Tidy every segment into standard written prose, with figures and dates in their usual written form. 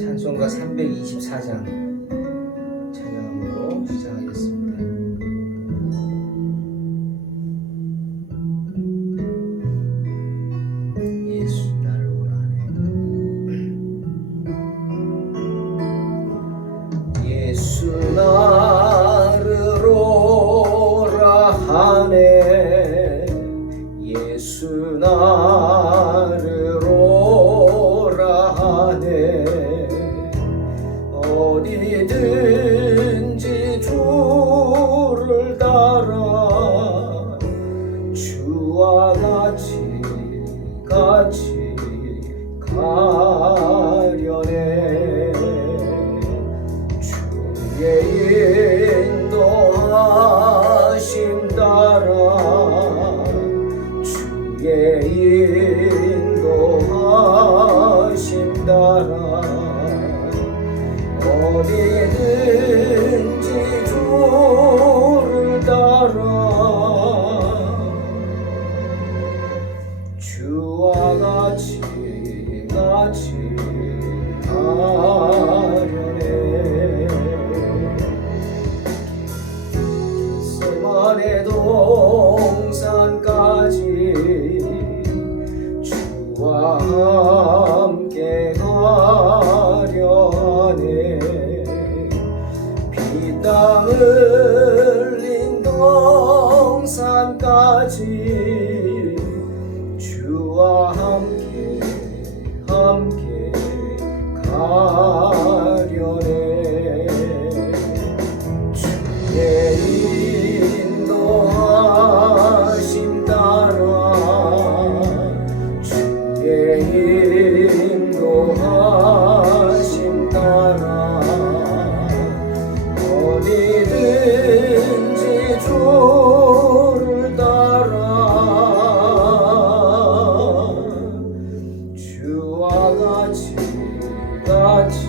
찬송가 324장 찬양으로 시작하겠습니다. 예수 나를 오라 하네. 예수 나를 오라 하네. 예수 나를 오라 하네. 어디든지 주를 따라 주와 같이 가려네. 주의 인도하심 따라 주의 인도하심 따라 어디든지 주를 따라 주와 같이 가려네. 세만의 동산까지 주와 함께 가려 하네. 피땀 흘린 동산까지 주와 함께 가려네. 주의 인도하심 따라 주의 인도하심 따라 어디든지 주를 따라 주와 같이 가려네.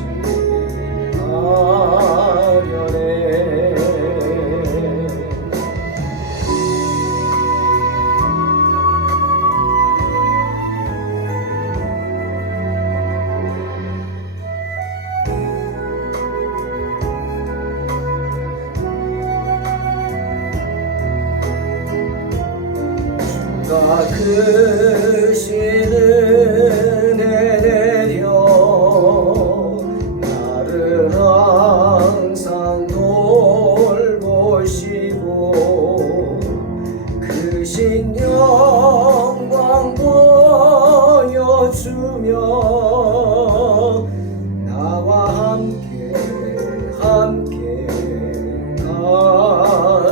주가 크신 은혜 내려 나를 항상 돌보시고 크신 영광 보여주며 나와 함께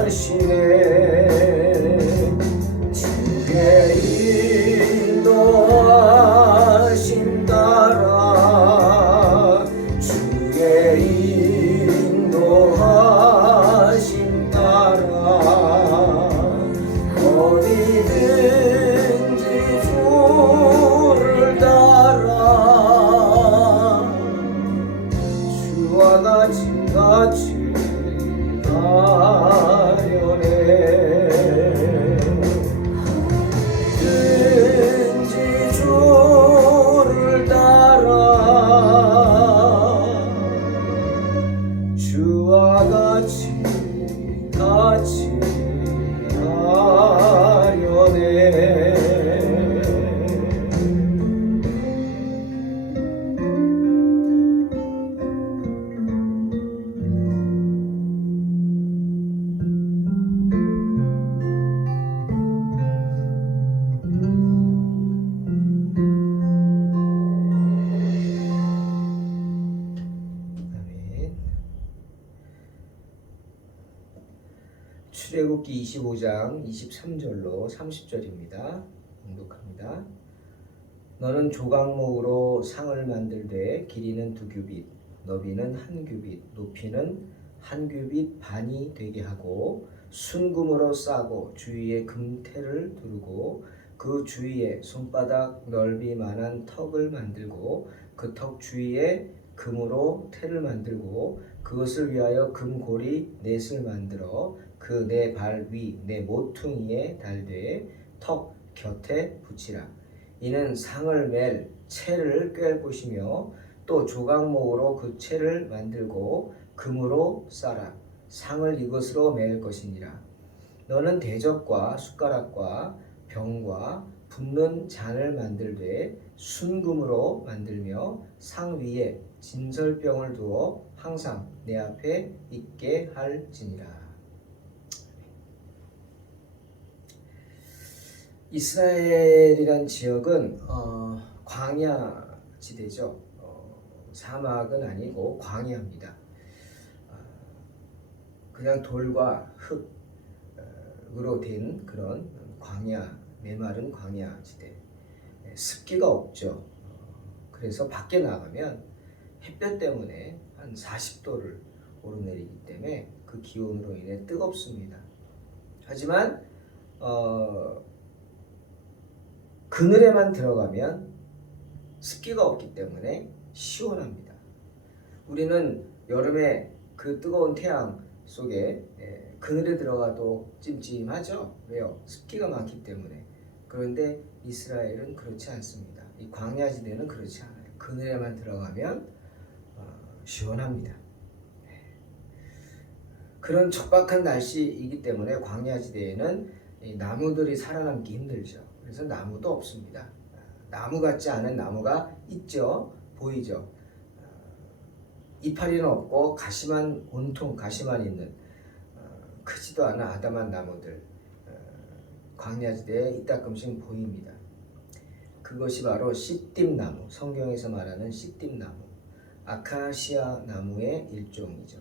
가시네. 주의 인도하심 따라 주의 인도하심 따라 어디든지 주를 따라 주와 같이 가려네. 어디든지 주를 따라 주와 같이 가려네. 출애굽기 25장 23절로 30절입니다. 봉독합니다. 너는 조각목으로 상을 만들되 길이는 2규빗, 너비는 1규빗, 높이는 1규빗 반이 되게 하고 순금으로 싸고 주위에 금테를 두르고 그 주위에 손바닥 넓이만한 턱을 만들고 그 턱 주위에 금으로 테를 만들고 그것을 위하여 금고리 넷을 만들어 그 내 발 위 내 모퉁이에 달되 턱 곁에 붙이라. 이는 상을 맬 채를 꿰을 것이며 또 조각목으로 그 채를 만들고 금으로 쌓아 상을 이것으로 맬 것이니라. 너는 대접과 숟가락과 병과 붓는 잔을 만들되 순금으로 만들며 상 위에 진설병을 두어 항상 내 앞에 있게 할지니라. 이스라엘이란 지역은 광야 지대죠. 사막은 아니고 광야입니다. 그냥 돌과 흙으로 된 그런 광야, 메마른 광야 지대. 습기가 없죠. 그래서 밖에 나가면 햇볕 때문에 한 40도를 오르내리기 때문에 그 기온으로 인해 뜨겁습니다. 하지만 그늘에만 들어가면 습기가 없기 때문에 시원합니다. 우리는 여름에 그 뜨거운 태양 속에 그늘에 들어가도 찜찜하죠. 왜요? 습기가 많기 때문에. 그런데 이스라엘은 그렇지 않습니다. 이 광야지대는 그렇지 않아요. 그늘에만 들어가면 시원합니다. 그런 척박한 날씨이기 때문에 광야지대에는 이 나무들이 살아남기 힘들죠. 그래서 나무도 없습니다. 나무 같지 않은 나무가 있죠. 보이죠. 이파리는 없고 가시만, 온통 가시만 있는 크지도 않은 아담한 나무들 광야지대에 이따금씩 보입니다. 그것이 바로 시띠나무, 성경에서 말하는 시띠나무, 아카시아 나무의 일종이죠.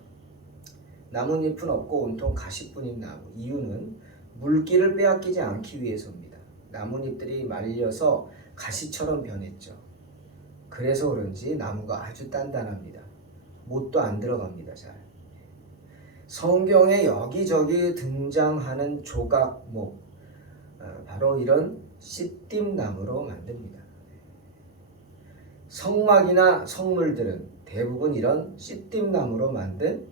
나뭇잎은 없고 온통 가시뿐인 나무. 이유는 물기를 빼앗기지 않기 위해서입니다. 나뭇잎들이 말려서 가시처럼 변했죠. 그래서 그런지 나무가 아주 단단합니다. 못도 안 들어갑니다. 잘. 성경에 여기저기 등장하는 조각목, 바로 이런 시띠나무로 만듭니다. 성막이나 성물들은 대부분 이런 시띠나무로 만든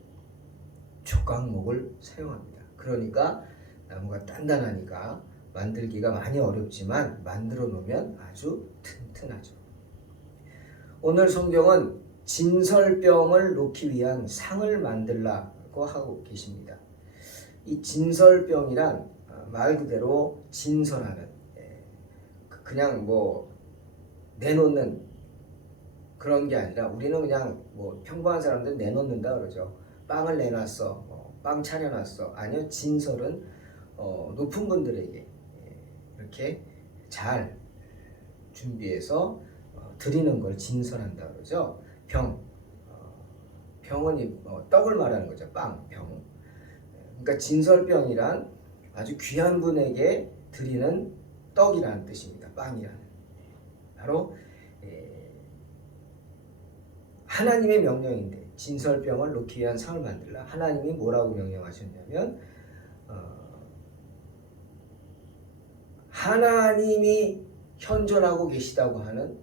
조각목을 사용합니다. 그러니까 나무가 단단하니까 만들기가 많이 어렵지만 만들어 놓으면 아주 튼튼하죠. 오늘 성경은 진설병을 놓기 위한 상을 만들라고 하고 계십니다. 이 진설병이란 말 그대로 진설하는, 그냥 뭐 내놓는 그런 게 아니라, 우리는 그냥 뭐 평범한 사람들 내놓는다 그러죠. 빵을 내놨어, 빵 차려놨어. 아니요, 진설은 높은 분들에게 이렇게 잘 준비해서 드리는 걸 진설한다 그러죠. 병은 떡을 말하는 거죠. 빵, 병. 그러니까 진설병이란 아주 귀한 분에게 드리는 떡이라는 뜻입니다. 빵이라는. 바로 하나님의 명령인데, 진설병을 놓기 위한 상을 만들라. 하나님이 뭐라고 명령하셨냐면 하나님이 현존하고 계시다고 하는,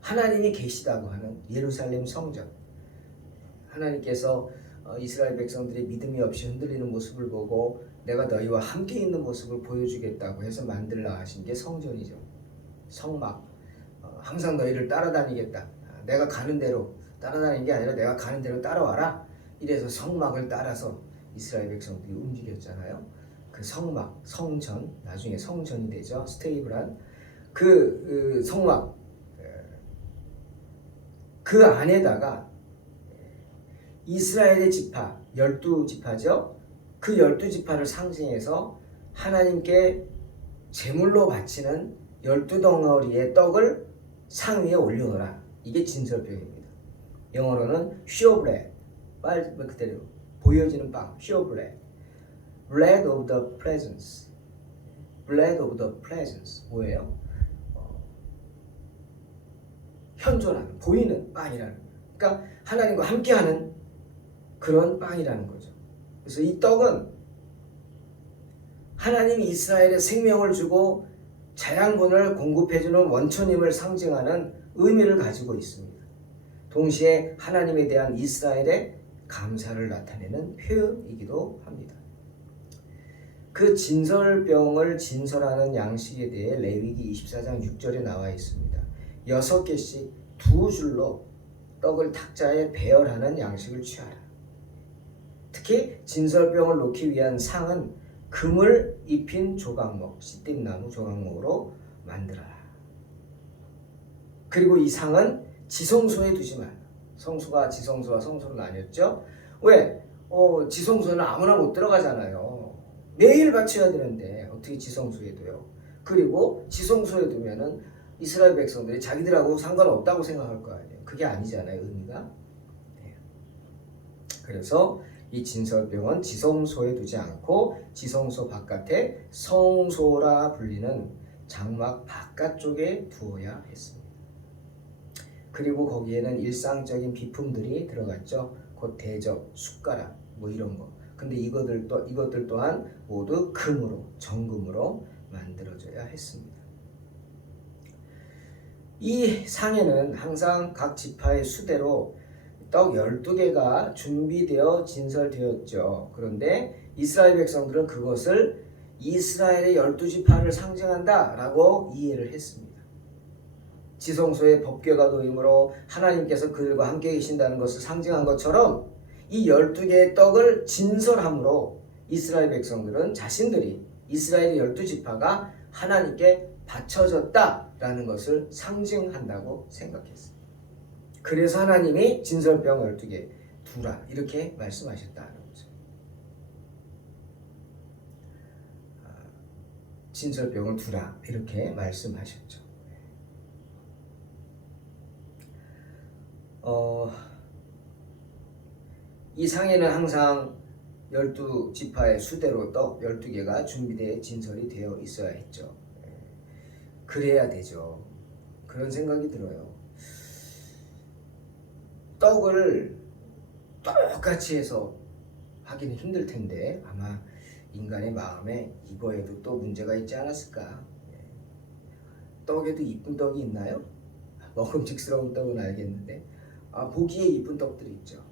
하나님이 계시다고 하는 예루살렘 성전, 하나님께서 이스라엘 백성들이 믿음이 없이 흔들리는 모습을 보고 내가 너희와 함께 있는 모습을 보여주겠다고 해서 만들라 하신 게 성전이죠. 성막. 항상 너희를 따라다니겠다. 내가 가는 대로 따라다니는 게 아니라 내가 가는 대로 따라와라. 이래서 성막을 따라서 이스라엘 백성들이 움직였잖아요. 그 성막, 성전, 나중에 성전이 되죠. 스테이블한 그 성막, 그 안에다가 이스라엘의 지파, 12지파죠. 그 12지파를 상징해서 하나님께 제물로 바치는 12덩어리의 떡을 상 위에 올려놓으라. 이게 진설병입니다. 영어로는 쇼브레, 말 그대로 보여지는 빵, 쇼브레. Bread of the presence. Bread of the presence. 뭐예요? 현존하는, 보이는 빵이라는 거예요. 그러니까 하나님과 함께하는 그런 빵이라는 거죠. 그래서 이 떡은 하나님이 이스라엘에 생명을 주고 자양분을 공급해주는 원천임을 상징하는 의미를 가지고 있습니다. 동시에 하나님에 대한 이스라엘의 감사를 나타내는 표현이기도 합니다. 그 진설병을 진설하는 양식에 대해 레위기 24장 6절에 나와 있습니다. 6개씩 두 줄로 떡을 탁자에 배열하는 양식을 취하라. 특히 진설병을 놓기 위한 상은 금을 입힌 조각목, 시띠나무 조각목으로 만들어라. 그리고 이 상은 지성소에 두지 말라. 성소가 지성소와 성소로 나뉘었죠. 왜? 지성소는 아무나 못 들어가잖아요. 매일 바쳐야 되는데 어떻게 지성소에 둬요? 그리고 지성소에 두면은 이스라엘 백성들이 자기들하고 상관없다고 생각할 거 아니에요. 그게 아니잖아요, 의미가. 네. 그래서 이 진설병은 지성소에 두지 않고 지성소 바깥에 성소라 불리는 장막 바깥쪽에 두어야 했습니다. 그리고 거기에는 일상적인 비품들이 들어갔죠. 곧 대접, 숟가락 뭐 이런 거. 근데 이것들 또한 모두 금으로, 정금으로 만들어져야 했습니다. 이 상에는 항상 각 지파의 수대로 떡 12개가 준비되어 진설되었죠. 그런데 이스라엘 백성들은 그것을 이스라엘의 12지파를 상징한다 라고 이해를 했습니다. 지성소에 법궤가 놓이므로 하나님께서 그들과 함께 계신다는 것을 상징한 것처럼 이 12개의 떡을 진설함으로 이스라엘 백성들은 자신들이 이스라엘의 12지파가 하나님께 바쳐졌다라는 것을 상징한다고 생각했습니다. 그래서 하나님이 진설병 12개 두라 이렇게 말씀하셨다는 거죠. 진설병을 두라 이렇게 말씀하셨죠. 이 상에는 항상 12지파의 수대로 떡 12개가 준비되어 진설이 되어 있어야 했죠. 그래야 되죠. 그런 생각이 들어요. 떡을 똑같이 해서 하기는 힘들 텐데 아마 인간의 마음에 이거에도 또 문제가 있지 않았을까. 떡에도 이쁜 떡이 있나요? 먹음직스러운 떡은 알겠는데 보기에 이쁜 떡들이 있죠.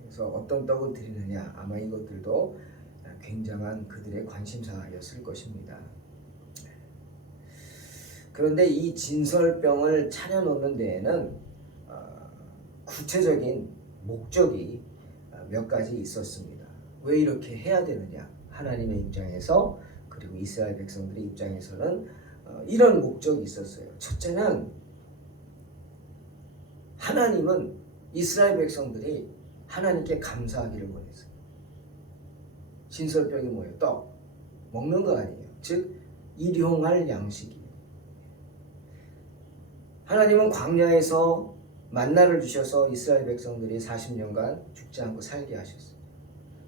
그래서 어떤 떡을 드리느냐 아마 이것들도 굉장한 그들의 관심사였을 것입니다. 그런데 이 진설병을 차려놓는 데에는 구체적인 목적이 몇 가지 있었습니다. 왜 이렇게 해야 되느냐? 하나님의 입장에서 그리고 이스라엘 백성들의 입장에서는 이런 목적이 있었어요. 첫째는 하나님은 이스라엘 백성들이 하나님께 감사하기를 원했어요. 진설병이 뭐예요? 떡. 먹는 거 아니에요. 즉 일용할 양식이에요. 하나님은 광야에서 만나를 주셔서 이스라엘 백성들이 40년간 죽지 않고 살게 하셨어요.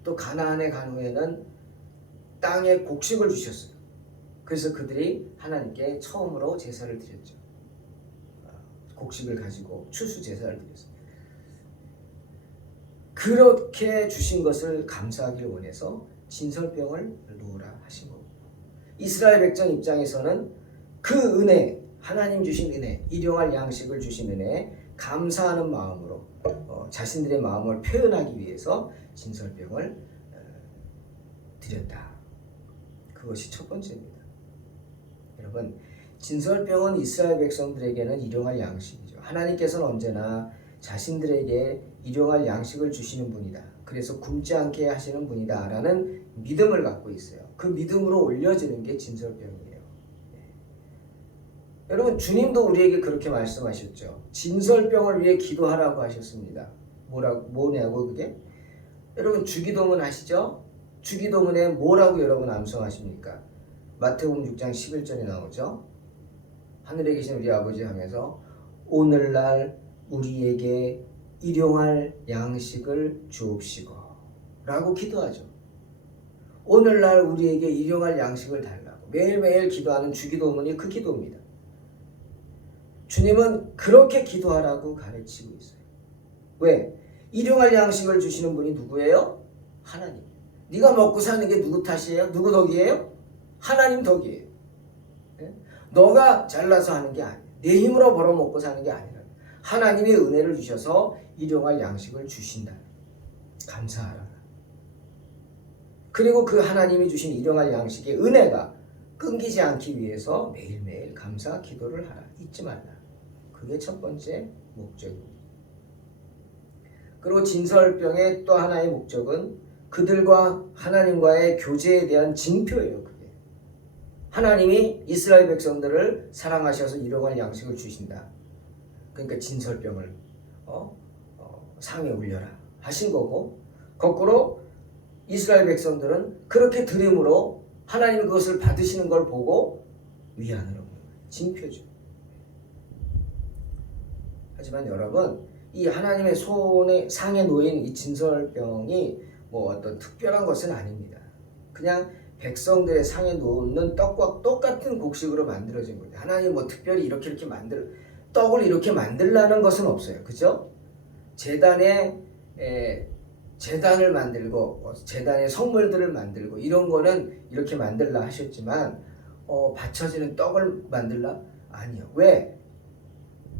또 가나안에 간 후에는 땅에 곡식을 주셨어요. 그래서 그들이 하나님께 처음으로 제사를 드렸죠. 곡식을 가지고 추수 제사를 드렸어요. 그렇게 주신 것을 감사하기를 원해서 진설병을 놓으라 하신 겁니다. 이스라엘 백성 입장에서는 그 은혜, 하나님 주신 은혜, 일용할 양식을 주신 은혜에 감사하는 마음으로 자신들의 마음을 표현하기 위해서 진설병을 드렸다. 그것이 첫 번째입니다. 여러분, 진설병은 이스라엘 백성들에게는 일용할 양식이죠. 하나님께서는 언제나 자신들에게 일용할 양식을 주시는 분이다. 그래서 굶지 않게 하시는 분이다 라는 믿음을 갖고 있어요. 그 믿음으로 올려지는 게 진설병이에요. 여러분, 주님도 우리에게 그렇게 말씀하셨죠. 진설병을 위해 기도하라고 하셨습니다. 뭐냐고 그게? 여러분, 주기도문 아시죠? 주기도문에 뭐라고 여러분 암송하십니까? 마태복음 6장 11절에 나오죠. 하늘에 계신 우리 아버지 하면서 오늘날 우리에게 일용할 양식을 주옵시고 라고 기도하죠. 오늘날 우리에게 일용할 양식을 달라고 매일매일 기도하는 주기도문이 그 기도입니다. 주님은 그렇게 기도하라고 가르치고 있어요. 왜? 일용할 양식을 주시는 분이 누구예요? 하나님. 네가 먹고 사는 게 누구 탓이에요? 누구 덕이에요? 하나님 덕이에요. 너가 잘나서 하는 게 아니에요. 내 힘으로 벌어먹고 사는 게 아니라 하나님의 은혜를 주셔서 일용할 양식을 주신다. 감사하라. 그리고 그 하나님이 주신 일용할 양식의 은혜가 끊기지 않기 위해서 매일매일 감사 기도를 하라. 잊지 말라. 그게 첫 번째 목적입니다. 그리고 진설병의 또 하나의 목적은 그들과 하나님과의 교제에 대한 징표예요. 그게 하나님이 이스라엘 백성들을 사랑하셔서 일용할 양식을 주신다. 그러니까 진설병을 상에 올려라 하신 거고, 거꾸로 이스라엘 백성들은 그렇게 드림으로 하나님이 그것을 받으시는 걸 보고 위안을 얻는 거예요. 징표죠. 하지만 여러분, 이 하나님의 손에 상에 놓인 이 진설병이 뭐 어떤 특별한 것은 아닙니다. 그냥 백성들의 상에 놓는 떡과 똑같은 곡식으로 만들어진 거예요. 하나님 뭐 특별히 이렇게 떡을 이렇게 만들라는 것은 없어요. 그죠? 재단을 만들고 재단의 성물들을 만들고 이런 거는 이렇게 만들라 하셨지만 받쳐지는 떡을 만들라? 아니요. 왜?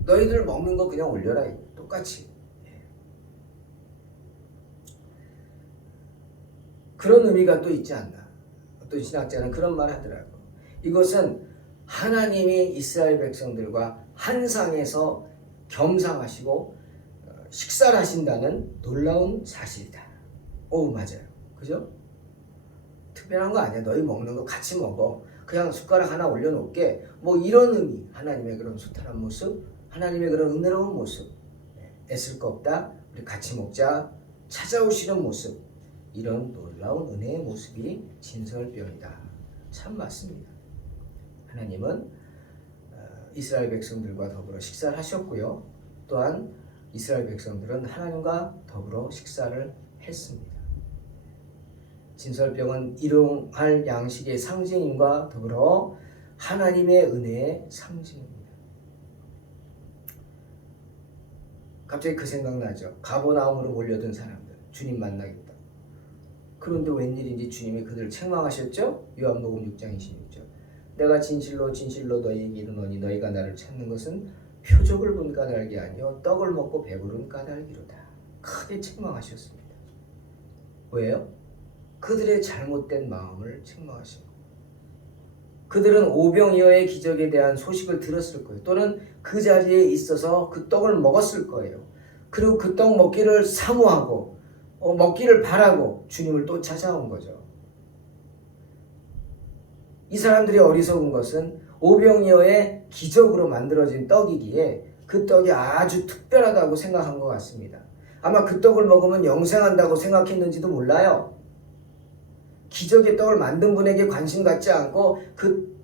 너희들 먹는 거 그냥 올려라. 똑같이. 그런 의미가 또 있지 않나. 어떤 신학자는 그런 말 하더라고. 이것은 하나님이 이스라엘 백성들과 한 상에서 겸상하시고 식사를 하신다는 놀라운 사실이다. 오, 맞아요. 그죠? 특별한 거 아니야. 너희 먹는 거 같이 먹어. 그냥 숟가락 하나 올려놓게. 뭐 이런 의미. 하나님의 그런 숱한 모습, 하나님의 그런 은혜로운 모습. 애쓸 거 없다. 우리 같이 먹자. 찾아오시는 모습. 이런 놀라운 은혜의 모습이 진설병이다. 참 맞습니다. 하나님은 이스라엘 백성들과 더불어 식사를 하셨고요. 또한 이스라엘 백성들은 하나님과 더불어 식사를 했습니다. 진설병은 일용할 양식의 상징임과 더불어 하나님의 은혜의 상징입니다. 갑자기 그 생각나죠. 가버나움으로 몰려든 사람들, 주님 만나겠다. 그런데 웬일인지 주님이 그들을 책망하셨죠? 요한복음 6장 26절. 내가 진실로 진실로 너희에게 이르노니 너희가 나를 찾는 것은 표적을 본 까닭이 아니요 떡을 먹고 배부른 까닭이로다. 크게 책망하셨습니다. 왜요? 그들의 잘못된 마음을 책망하신 거예요. 그들은 오병이어의 기적에 대한 소식을 들었을 거예요. 또는 그 자리에 있어서 그 떡을 먹었을 거예요. 그리고 그 떡 먹기를 사모하고 먹기를 바라고 주님을 또 찾아온 거죠. 이 사람들이 어리석은 것은 오병이어의 기적으로 만들어진 떡이기에 그 떡이 아주 특별하다고 생각한 것 같습니다. 아마 그 떡을 먹으면 영생한다고 생각했는지도 몰라요. 기적의 떡을 만든 분에게 관심 갖지 않고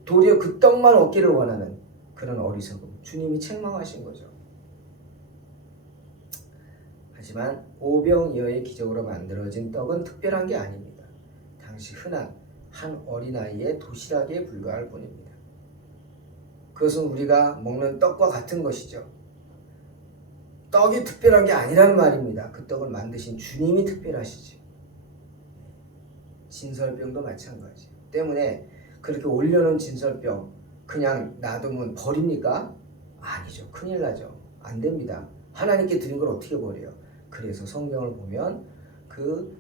도리어 그 떡만 얻기를 원하는 그런 어리석음. 주님이 책망하신 거죠. 하지만 오병이어의 기적으로 만들어진 떡은 특별한 게 아닙니다. 당시 흔한 한 어린아이의 도시락에 불과할 뿐입니다. 그것은 우리가 먹는 떡과 같은 것이죠. 떡이 특별한 게 아니라는 말입니다. 그 떡을 만드신 주님이 특별하시지. 진설병도 마찬가지. 때문에 그렇게 올려놓은 진설병 그냥 놔두면 버립니까? 아니죠. 큰일 나죠. 안 됩니다. 하나님께 드린 걸 어떻게 버려요? 그래서 성경을 보면 그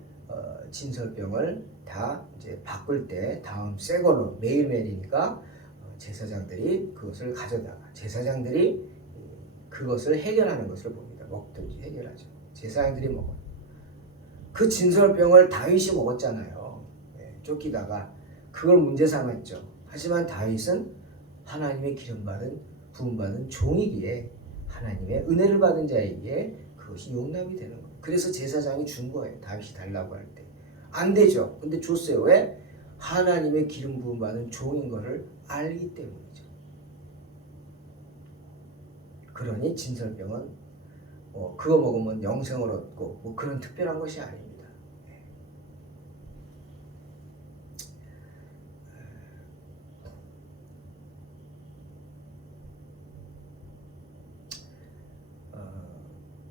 진설병을 다 이제 바꿀 때 다음 새 걸로 매일매일이니까 제사장들이 그것을 가져다가 제사장들이 그것을 해결하는 것을 봅니다. 먹든지 해결하죠. 제사장들이 먹어요. 그 진설병을 다윗이 먹었잖아요. 쫓기다가 그걸 문제 삼았죠. 하지만 다윗은 하나님의 기름받은 부음받은 종이기에 하나님의 은혜를 받은 자에게 그것이 용납이 되는 거예요. 그래서 제사장이 준 거예요. 다윗이 달라고 할 때. 안 되죠. 근데 줬어요. 왜? 하나님의 기름 부음 받은 종인 것을 알기 때문이죠. 그러니 진설병은 그거 먹으면 영생을 얻고 뭐 그런 특별한 것이 아닙니다.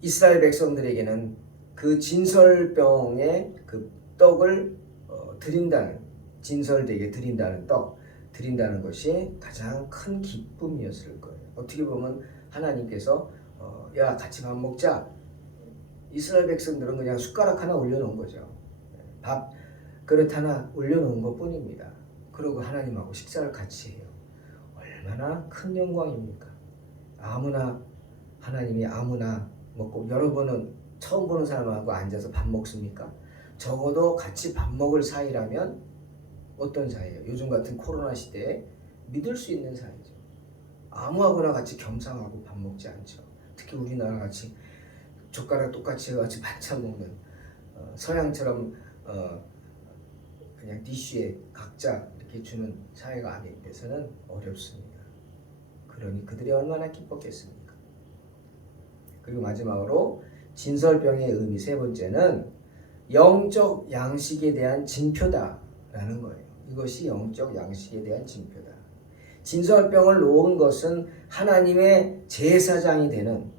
이스라엘 백성들에게는 그 진설병의 그 떡을 드린다는 진설되게 드린다는 떡 드린다는 것이 가장 큰 기쁨이었을 거예요. 어떻게 보면 하나님께서 야 같이 밥 먹자. 이스라엘 백성들은 그냥 숟가락 하나 올려놓은 거죠. 밥 그릇 하나 올려놓은 것뿐입니다. 그리고 하나님하고 식사를 같이 해요. 얼마나 큰 영광입니까? 하나님이 아무나 먹고 여러분은 처음 보는 사람하고 앉아서 밥 먹습니까? 적어도 같이 밥 먹을 사이라면 어떤 사이예요? 요즘 같은 코로나 시대에 믿을 수 있는 사이죠. 아무하고나 같이 겸상하고 밥 먹지 않죠. 특히 우리나라 같이 젓가락 똑같이 해가지고 반찬 먹는 서양처럼 그냥 디쉬에 각자 이렇게 주는 사회가 아닌 데서는 어렵습니다. 그러니 그들이 얼마나 기뻤겠습니까? 그리고 마지막으로 진설병의 의미 세 번째는 영적 양식에 대한 징표다라는 거예요. 이것이 영적 양식에 대한 징표다. 진설병을 놓은 것은 하나님의 제사장이 되는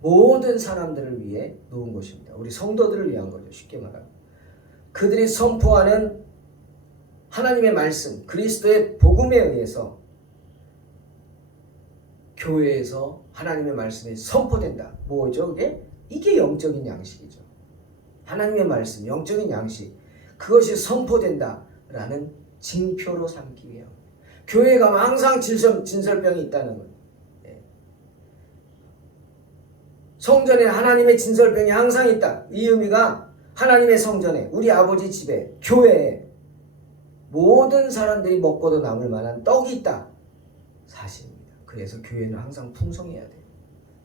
모든 사람들을 위해 놓은 것입니다. 우리 성도들을 위한 거죠. 쉽게 말하면. 그들이 선포하는 하나님의 말씀, 그리스도의 복음에 의해서 교회에서 하나님의 말씀이 선포된다. 뭐죠? 이게 영적인 양식이죠. 하나님의 말씀, 영적인 양식. 그것이 선포된다라는 징표로 삼기 위함. 교회에 가면 항상 진설병이 있다는 거예요. 성전에 하나님의 진설병이 항상 있다. 이 의미가 하나님의 성전에, 우리 아버지 집에, 교회에 모든 사람들이 먹고도 남을 만한 떡이 있다. 사실입니다. 그래서 교회는 항상 풍성해야 돼요.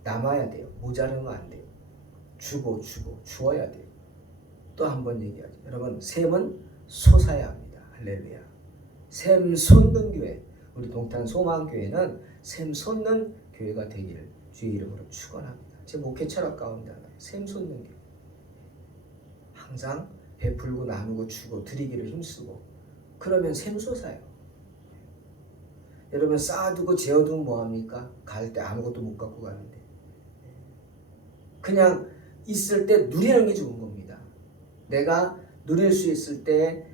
남아야 돼요. 모자르면 안 돼요. 주고 주어야 돼요. 또 한 번 얘기하죠. 여러분, 샘은 솟아야 합니다. 할렐루야. 샘 솟는 교회, 우리 동탄 소망교회는 샘 솟는 교회가 되기를 주의 이름으로 축원합니다. 제 목회 철학 가운데 하나예요. 샘 솟는 교회. 항상 베풀고 나누고 주고 드리기를 힘쓰고 그러면 샘 솟아요. 여러분 쌓아두고 재워두면 뭐합니까? 갈 때 아무것도 못 갖고 가는데 그냥 있을 때 누리는 게 좋은 겁니다. 내가 누릴 수 있을 때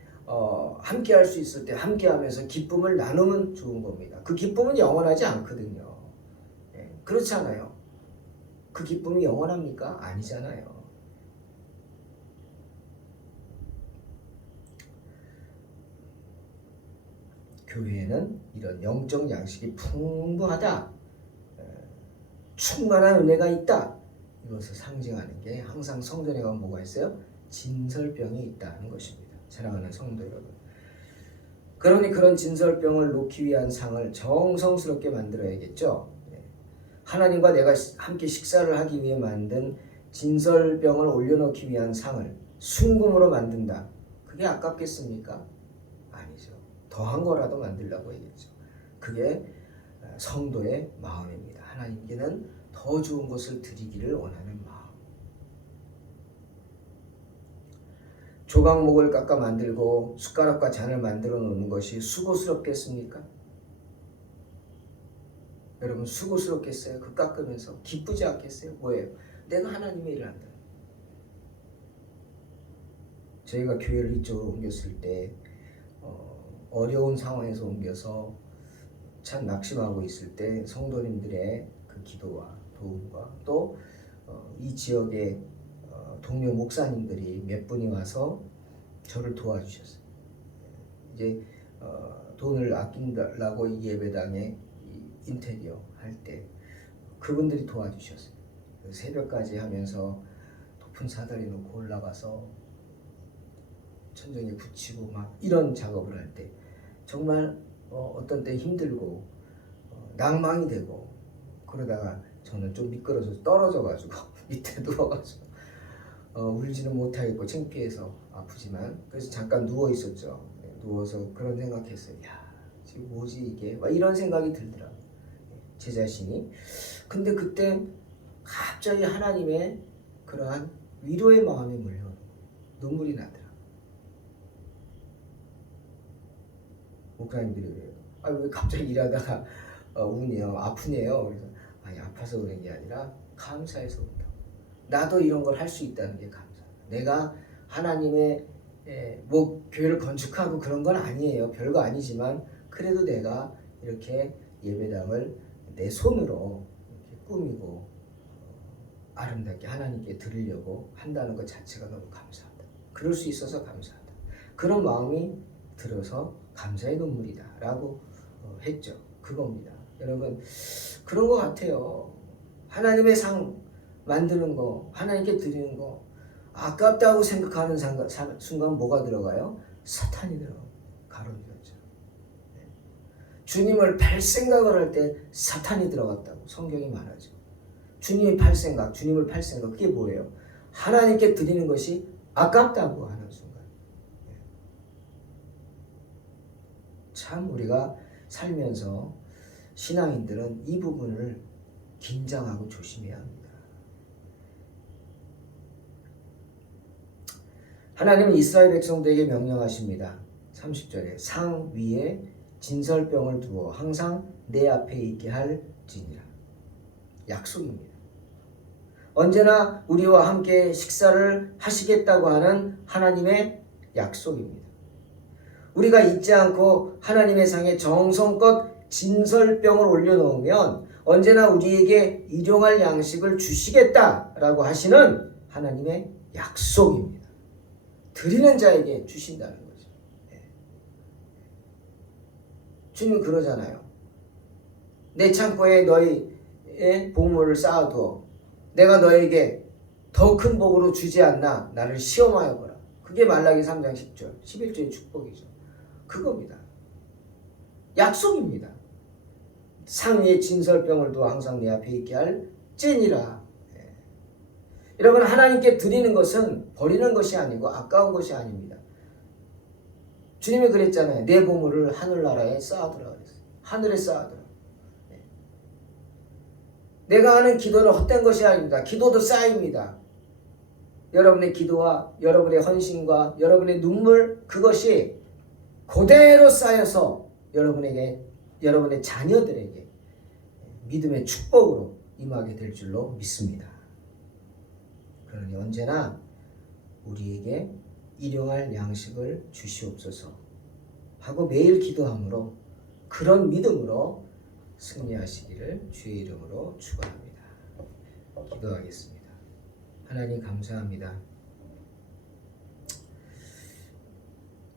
함께 할 수 있을 때 함께 하면서 기쁨을 나누면 좋은 겁니다. 그 기쁨은 영원하지 않거든요. 그렇지 않아요? 그 기쁨이 영원합니까? 아니잖아요. 교회에는 이런 영적 양식이 풍부하다, 충만한 은혜가 있다, 이것을 상징하는 게 항상 성전에 가면 뭐가 있어요? 진설병이 있다는 것입니다. 사랑하는 성도 여러분, 그러니 그런 진설병을 놓기 위한 상을 정성스럽게 만들어야겠죠. 하나님과 내가 함께 식사를 하기 위해 만든 진설병을 올려놓기 위한 상을 순금으로 만든다. 그게 아깝겠습니까? 아니죠. 더한 거라도 만들려고 해야겠죠. 그게 성도의 마음입니다. 하나님께는 더 좋은 것을 드리기를 원하는 마음. 조각목을 깎아 만들고 숟가락과 잔을 만들어 놓는 것이 수고스럽겠습니까? 여러분 수고스럽겠어요? 그 깎으면서 기쁘지 않겠어요? 뭐예요? 내가 하나님의 일을 한다. 저희가 교회를 이쪽으로 옮겼을 때 어려운 상황에서 옮겨서 참 낙심하고 있을 때 성도님들의 그 기도와 도움과 또 이 지역의 동료 목사님들이 몇 분이 와서 저를 도와주셨어요. 이제 돈을 아낀다고 이 예배당에 인테리어 할 때 그분들이 도와주셨어요. 새벽까지 하면서 높은 사다리 놓고 올라가서 천정에 붙이고 막 이런 작업을 할 때 정말 어떤 때 힘들고 낭망이 되고 그러다가 저는 좀 미끄러져서 떨어져가지고 밑에 누워가지고 울지는 못하겠고 창피해서 아프지만 그래서 잠깐 누워 있었죠. 누워서 그런 생각했어요. 야, 지금 뭐지 이게? 막 이런 생각이 들더라고요. 제 자신이. 근데 그때 갑자기 하나님의 그러한 위로의 마음이 몰려오는 거예요. 눈물이 나더라고요. 목사님들이 그래요. 아, 왜 갑자기 일하다가 우네요, 아프네요. 그래서 아니 아파서 그런 게 아니라 감사해서 운다. 나도 이런 걸 할 수 있다는 게 감사. 내가 하나님의 뭐 교회를 건축하고 그런 건 아니에요. 별거 아니지만 그래도 내가 이렇게 예배당을 내 손으로 이렇게 꾸미고 아름답게 하나님께 드리려고 한다는 것 자체가 너무 감사하다. 그럴 수 있어서 감사하다. 그런 마음이 들어서 감사의 눈물이다 라고 했죠. 그겁니다. 여러분 그런 것 같아요. 하나님의 상 만드는 거, 하나님께 드리는 거 아깝다고 생각하는 순간 뭐가 들어가요? 사탄이 들어가요. 가론이었죠. 주님을 팔 생각을 할 때 사탄이 들어갔다고 성경이 말하죠. 주님을 팔 생각, 그게 뭐예요? 하나님께 드리는 것이 아깝다고 하는 순간. 참 우리가 살면서 신앙인들은 이 부분을 긴장하고 조심해야 합니다. 하나님은 이스라엘 백성들에게 명령하십니다. 30절에 상 위에 진설병을 두어 항상 내 앞에 있게 할지니라. 약속입니다. 언제나 우리와 함께 식사를 하시겠다고 하는 하나님의 약속입니다. 우리가 잊지 않고 하나님의 상에 정성껏 진설병을 올려놓으면 언제나 우리에게 일용할 양식을 주시겠다라고 하시는 하나님의 약속입니다. 드리는 자에게 주신다는 거죠. 주님 그러잖아요. 내 창고에 너희의 보물을 쌓아두어 내가 너에게 더 큰 복으로 주지 않나 나를 시험하여 보라. 그게 말라기 3장 10절 11절의 축복이죠. 그겁니다. 약속입니다. 상위에 진설병을 두어 항상 내 앞에 있게 할지니라. 여러분 하나님께 드리는 것은 버리는 것이 아니고 아까운 것이 아닙니다. 주님이 그랬잖아요. 내 보물을 하늘나라에 쌓아두라 그랬어요. 하늘에 쌓아두라. 내가 하는 기도는 헛된 것이 아닙니다. 기도도 쌓입니다. 여러분의 기도와 여러분의 헌신과 여러분의 눈물 그것이 그대로 쌓여서 여러분의 자녀들에게 믿음의 축복으로 임하게 될 줄로 믿습니다. 그러니 언제나 우리에게 일용할 양식을 주시옵소서 하고 매일 기도함으로 그런 믿음으로 승리하시기를 주의 이름으로 축원합니다. 기도하겠습니다. 하나님 감사합니다.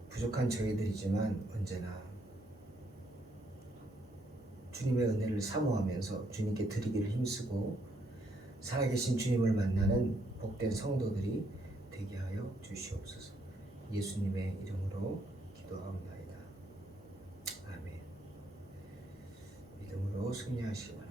부족한 저희들이지만 언제나 주님의 은혜를 사모하면서 주님께 드리기를 힘쓰고 살아계신 주님을 만나는 복된 성도들이 되게 하여 주시옵소서. 예수님의 이름으로 기도하옵나이다. 아멘. 믿음으로 승리하시기 바랍니다.